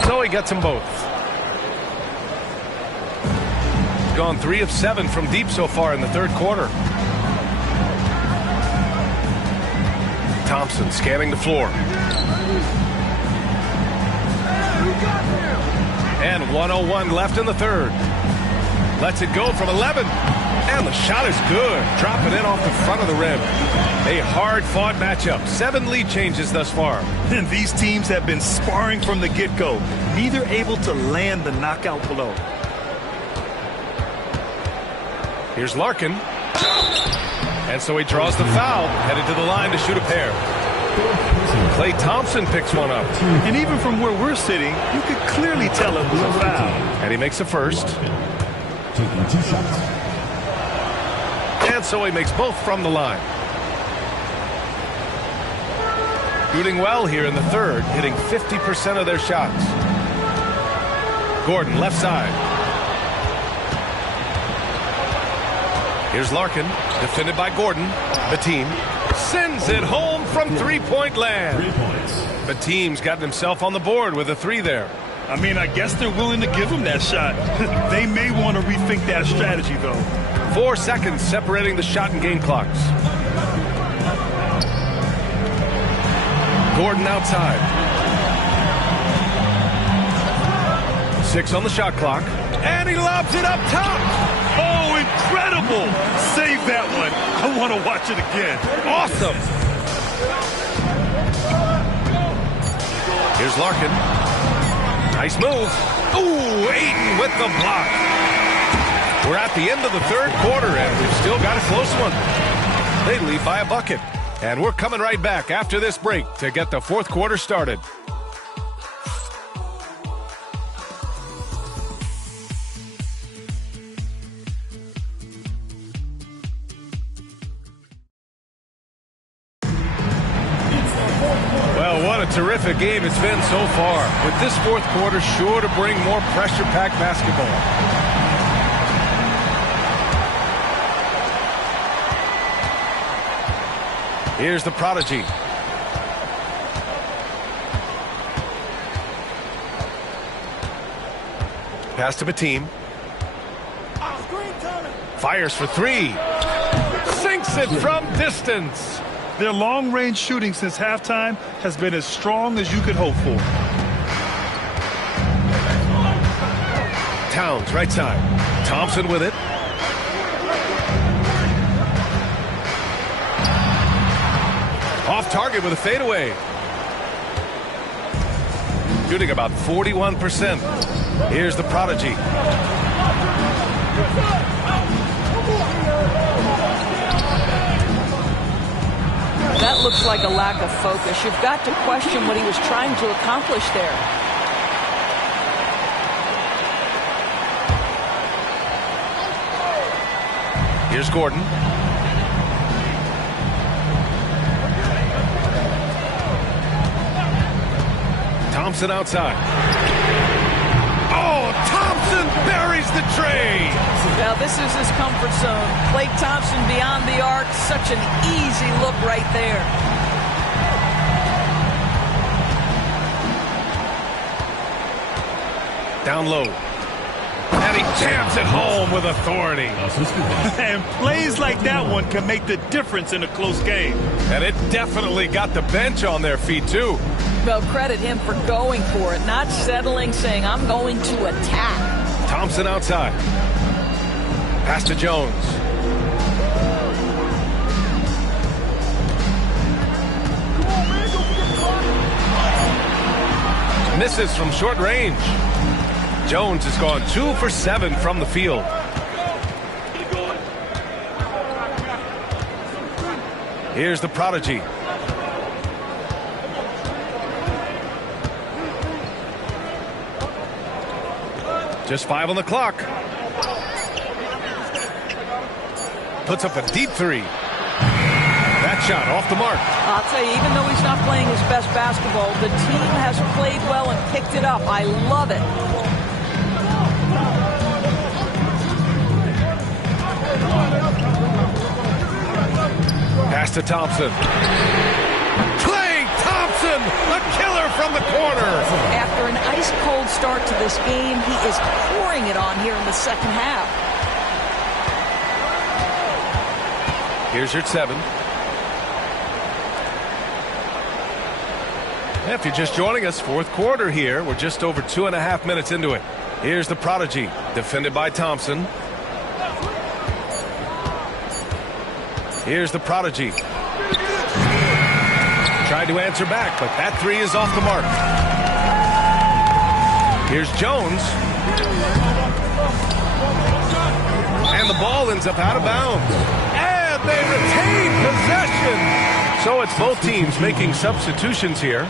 So he gets them both. Gone 3 of 7 from deep so far in the third quarter. Thompson scanning the floor. And 1:01 left in the third. Lets it go from 11. And the shot is good. Dropping in off the front of the rim. A hard-fought matchup. 7 lead changes thus far. And these teams have been sparring from the get-go. Neither able to land the knockout blow. Here's Larkin. And so he draws the foul. Headed to the line to shoot a pair. Klay Thompson picks one up. And even from where we're sitting, you could clearly tell it was a foul. And he makes a first. Taking 2 shots. And so he makes both from the line. Shooting well here in the third, hitting 50% of their shots. Gordon, left side. Here's Larkin, defended by Gordon. Bateem sends it home from three-point land. 3 points. Bateem's gotten himself on the board with a 3 there. I mean, I guess they're willing to give him that shot. They may want to rethink that strategy, though. 4 seconds separating the shot and game clocks. Gordon outside. 6 on the shot clock. And he lobs it up top. Oh, incredible! Save that one. I want to watch it again. Awesome. Here's Larkin. Nice move. Ooh, Ayton with the block. We're at the end of the third quarter, and we've still got a close one. They lead by a bucket. And we're coming right back after this break to get the fourth quarter started. Well, what a terrific game it's been so far. With this fourth quarter sure to bring more pressure-packed basketball. Here's the prodigy. Pass to Bateem. Fires for 3. Sinks it from distance. Their long-range shooting since halftime has been as strong as you could hope for. Towns, right side. Thompson with it. Off target with a fadeaway. Shooting about 41%. Here's the prodigy. That looks like a lack of focus. You've got to question what he was trying to accomplish there. Here's Gordon. Thompson outside. Oh, Thompson buries the tray. Now this is his comfort zone. Klay Thompson beyond the arc. Such an easy look right there. Down low. And he jams it home with authority. And plays like that one can make the difference in a close game. And it definitely got the bench on their feet, too. Well, credit him for going for it, not settling, saying, I'm going to attack. Thompson outside. Pass to Jones. Misses from short range. Jones has gone 2 for 7 from the field. Here's the prodigy. Just 5 on the clock. puts up a deep three. That shot off the mark. I'll tell you, even though he's not playing his best basketball, the team has played well and picked it up. I love it. Pass to Thompson. Klay Thompson, a killer from the corner. After an ice-cold start to this game, he is pouring it on here in the second half. Here's your 7. If you're just joining us, fourth quarter here. We're just over 2.5 minutes into it. Here's the prodigy, defended by Thompson. Here's the prodigy. Tried to answer back, but that three is off the mark. Here's Jones. And the ball ends up out of bounds. And they retain possession. So it's both teams making substitutions here.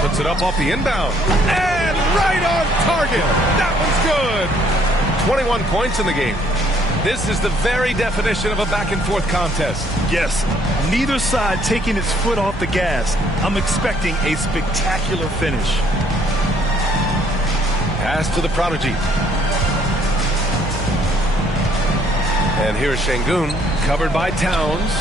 Puts it up off the inbound. And right on target. That one's good. 21 points in the game. This is the very definition of a back-and-forth contest. Yes, neither side taking its foot off the gas. I'm expecting a spectacular finish. Pass to the prodigy. And here's Şengün, covered by Towns.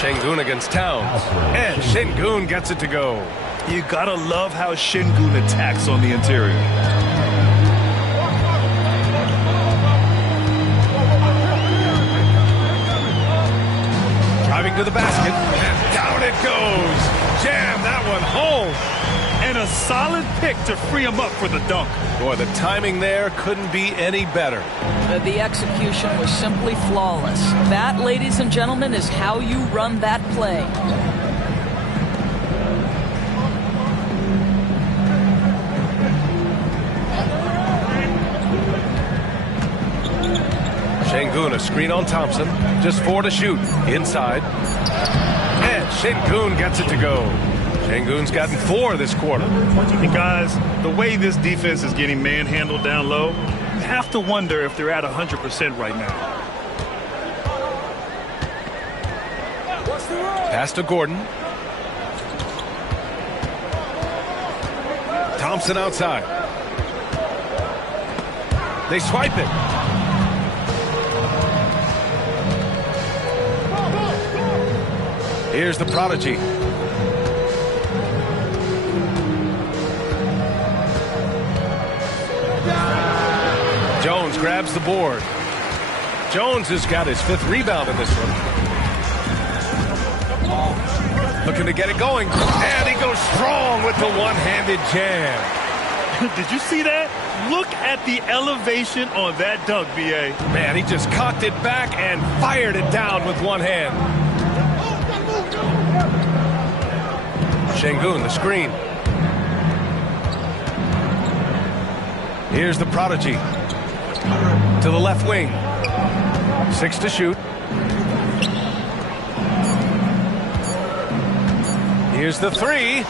Şengün against Towns. And Şengün gets it to go. You gotta love how Şengün attacks on the interior. Driving to the basket, and down it goes. Jam that one home. And a solid pick to free him up for the dunk. Boy, the timing there couldn't be any better. The execution was simply flawless. That, ladies and gentlemen, is how you run that play. Şengün, a screen on Thompson. Just 4 to shoot. Inside. And Şengün gets it to go. Şengün's gotten 4 this quarter. And guys, the way this defense is getting manhandled down low, you have to wonder if they're at 100% right now. Pass to Gordon. Thompson outside. They swipe it. Here's the prodigy. Jones grabs the board. Jones has got his 5th rebound in this one. Looking to get it going. And he goes strong with the one-handed jam. Did you see that? Look at the elevation on that dunk, B.A. Man, he just cocked it back and fired it down with one hand. Şengün, the screen. Here's the prodigy. To the left wing. 6 to shoot. Here's the 3.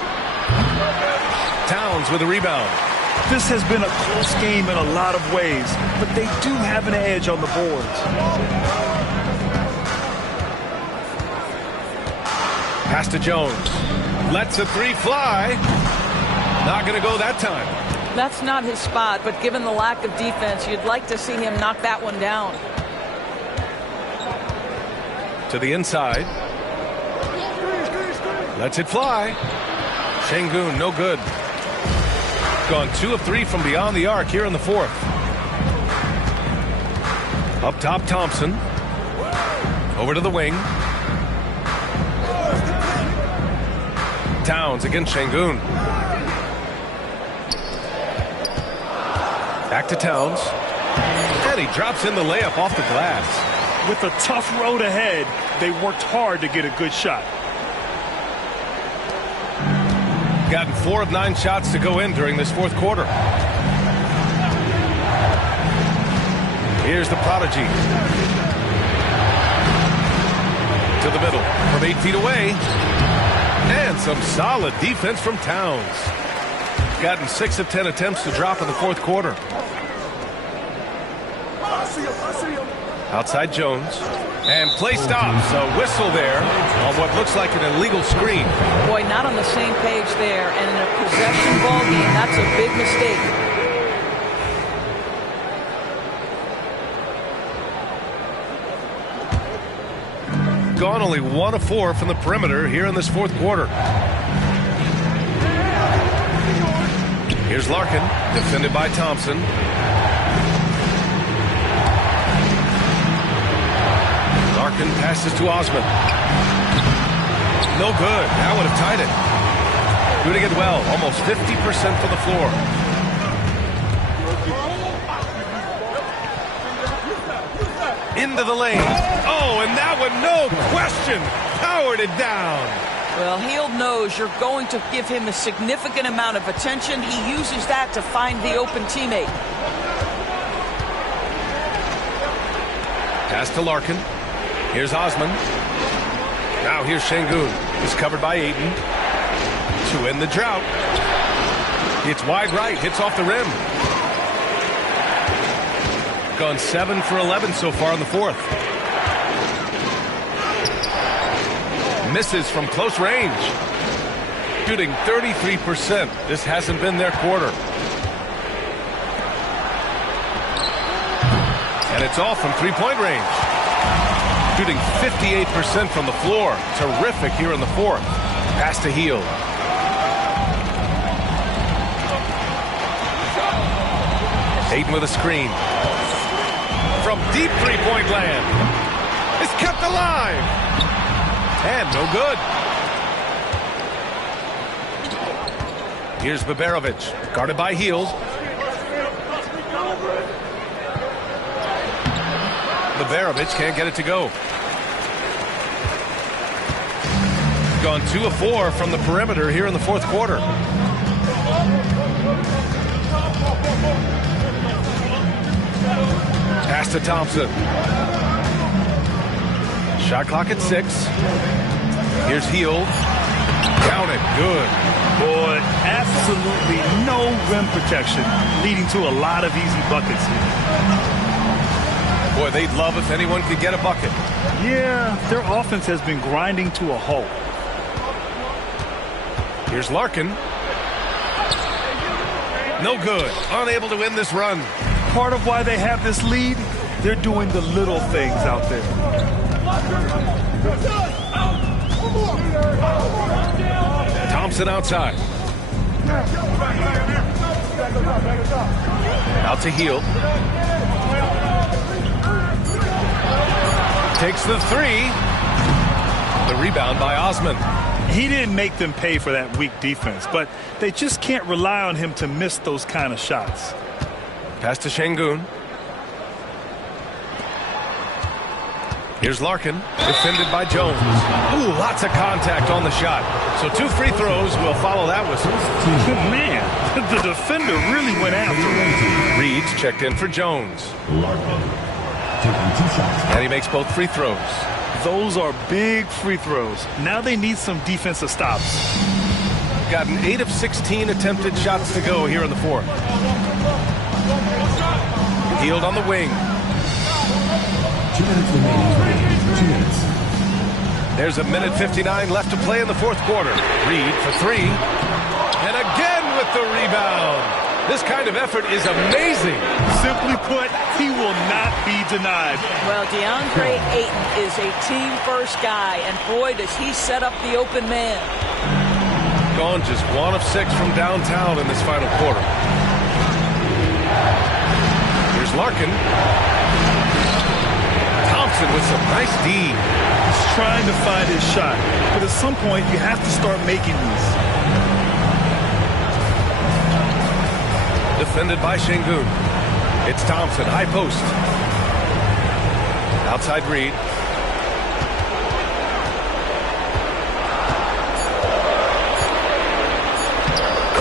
Towns with a rebound. This has been a close game in a lot of ways, but they do have an edge on the boards. Pass to Jones. Lets a 3 fly. Not going to go that time. That's not his spot, but given the lack of defense, you'd like to see him knock that one down. To the inside. Lets it fly. Şengün, no good. Gone 2 of 3 from beyond the arc here in the 4th. Up top, Thompson. Over to the wing. Towns against Şengün. Back to Towns. And he drops in the layup off the glass. With a tough road ahead, they worked hard to get a good shot. Gotten 4 of 9 shots to go in during this 4th quarter. Here's the prodigy. To the middle from 8 feet away. And some solid defense from Towns. gotten 6 of 10 attempts to drop in the fourth quarter. Outside Jones. And play stops. A whistle there on what looks like an illegal screen. Boy, not on the same page there. And in a possession ball game, that's a big mistake. Gone only 1 of 4 from the perimeter here in this fourth quarter. Here's Larkin, defended by Thompson. Larkin passes to Osman. No good. That would have tied it. Doing it well. Almost 50% from the floor. Into the lane. Oh, and that one, no question, powered it down. Well, Hield knows you're going to give him a significant amount of attention. He uses that to find the open teammate. Pass to Larkin. Here's Osman. Now here's Şengün. He's covered by Ayton. To end the drought. It's wide right. Hits off the rim. Gone 7 for 11 so far in the fourth. Misses from close range. Shooting 33%. This hasn't been their quarter. And it's all from three-point range. Shooting 58% from the floor. Terrific here in the fourth. Pass to Hield. Ayton with a screen. From deep three-point land. It's kept alive. And no good. Here's Bogdanović, guarded by Hield. Bogdanović can't get it to go. Gone 2 of 4 from the perimeter here in the fourth quarter. Pass to Thompson. Shot clock at 6. Here's Hield. Count it. Good. Boy, absolutely no rim protection, leading to a lot of easy buckets here. Boy, they'd love if anyone could get a bucket. Yeah, their offense has been grinding to a halt. Here's Larkin. No good. Unable to win this run. Part of why they have this lead, they're doing the little things out there. Thompson outside. Out to Hield. Takes the 3. The rebound by Osman. He didn't make them pay for that weak defense, but they just can't rely on him to miss those kind of shots. Pass to Şengün. Here's Larkin, defended by Jones. Ooh, lots of contact on the shot. So 2 free throws will follow that whistle. Man, the defender really went after him. Reed's checked in for Jones. Larkin taking 2 shots. And he makes both free throws. Those are big free throws. Now they need some defensive stops. Gotten 8 of 16 attempted shots to go here in the fourth. Hield on the wing. 2 minutes remaining. 2 minutes. There's a minute 59 left to play in the fourth quarter. Reed for 3. And again with the rebound. This kind of effort is amazing. Simply put, he will not be denied. Well, DeAndre Ayton is a team-first guy, and boy, does he set up the open man. Gone just 1 of 6 from downtown in this final quarter. Here's Larkin. Thompson with some nice D. He's trying to find his shot, but at some point, you have to start making these. Defended by Şengün. It's Thompson, high post. Outside Reed.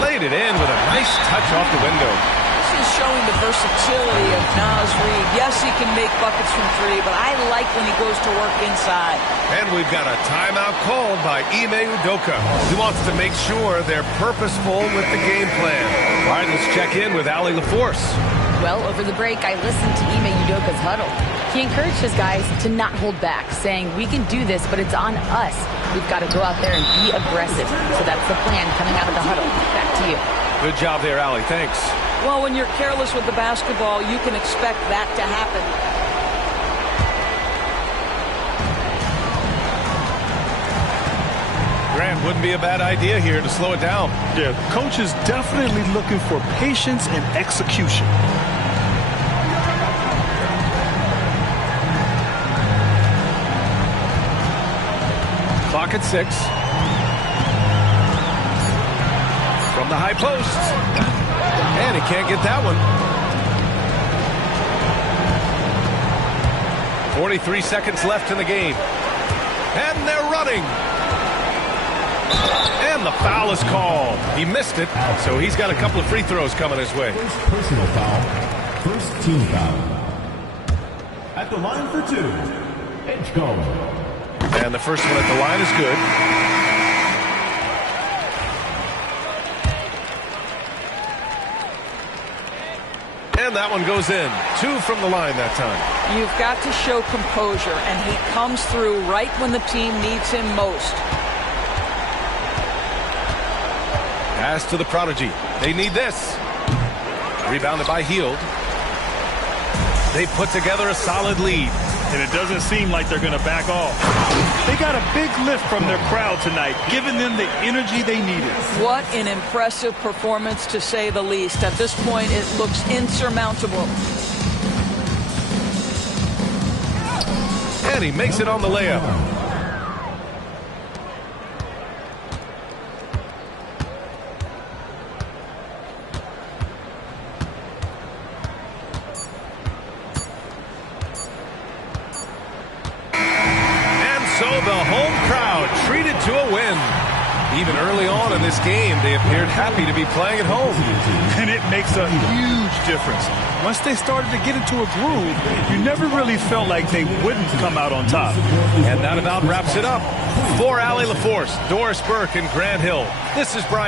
Played it in with a nice touch off the window. This is showing the versatility of Naz Reid, yes, he can make buckets from three, but I like when he goes to work inside. And we've got a timeout called by Ime Udoka. He wants to make sure they're purposeful with the game plan. All right, let's check in with Allie LaForce. Well, over the break, I listened to Ime Udoka's huddle. He encouraged his guys to not hold back, saying, we can do this, but it's on us. We've got to go out there and be aggressive. So that's the plan coming out of the huddle. Back to you. Good job there, Allie. Thanks. Well, when you're careless with the basketball, you can expect that to happen. Grant, wouldn't be a bad idea here to slow it down. Yeah, the coach is definitely looking for patience and execution. Clock at 6. From the high post. And he can't get that one. 43 seconds left in the game. And they're running. And the foul is called. He missed it, so he's got a couple of free throws coming his way. First personal foul. First team foul. At the line for two, Edgecombe. And the first one at the line is good. And that one goes in. 2 from the line that time. You've got to show composure, and he comes through right when the team needs him most. Pass to the prodigy. They need this. Rebounded by Hield. They put together a solid lead. And it doesn't seem like they're going to back off. They got a big lift from their crowd tonight, giving them the energy they needed. What an impressive performance, to say the least. At this point, it looks insurmountable. And he makes it on the layup. To a win. Even early on in this game, they appeared happy to be playing at home. And it makes a huge difference. Once they started to get into a groove, you never really felt like they wouldn't come out on top. And that about wraps it up. For Allie LaForce, Doris Burke, and Grant Hill, this is Brian